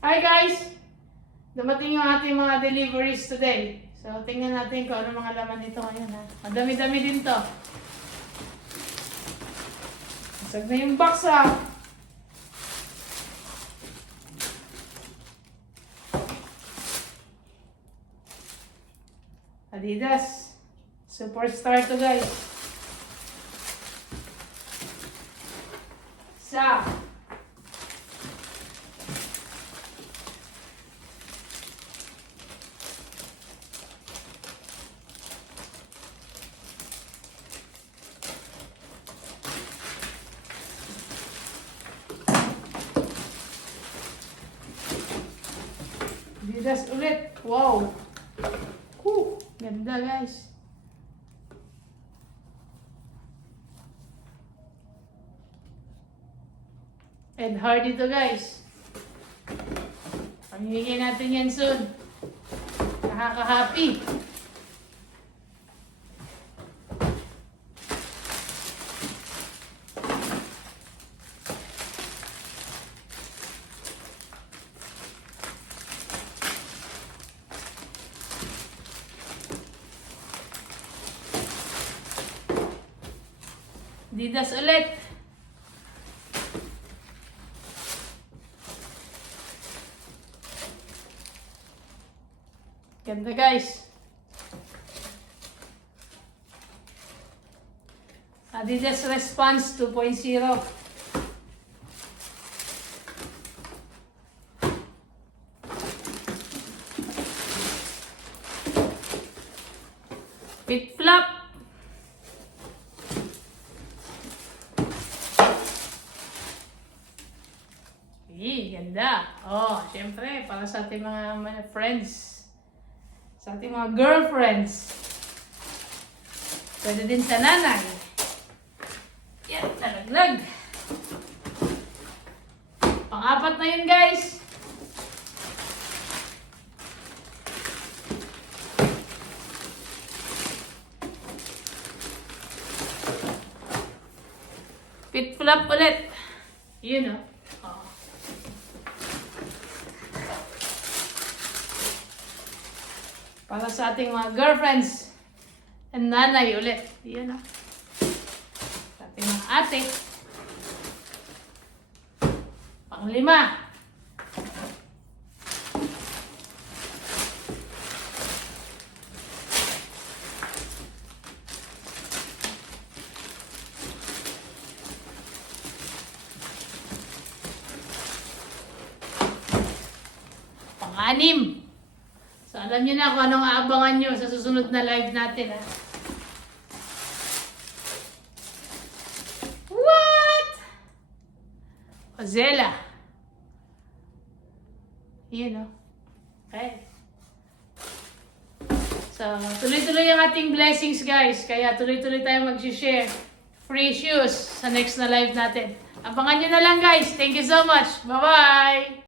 Hi guys! Dumating yung ating mga deliveries today. So, tingnan natin kung ano mga laman dito ngayon ha. Madami-dami din to. Isag na yung box ha. Adidas. Superstar to guys. Sa Adidas ulit. Wow. Ganda guys. Ed Hardy to guys. Pamimigay natin yan soon. Nakaka-happy. Adidas ulit. Ganda guys. Adidas Response 2.0. Fit flop. Ganda. Oh, syempre, para sa ating mga friends. Sa ating mga girlfriends. Pwede din sa nanay. Yan, nalaglag. Pang-apat na yun, guys. Fit flop ulit. Yun, oh. Para sa ating mga girlfriends and nanay ulit. Yan o. Sa ating mga ate. Pang-5. Pang-6. So, alam niyo na kung anong aabangan nyo sa susunod na live natin, ha? What? Ozella. Yun, no? Okay. So, tuloy-tuloy ang ating blessings, guys. Kaya tuloy-tuloy tayo mag-share free shoes sa next na live natin. Abangan nyo na lang, guys. Thank you so much. Bye-bye!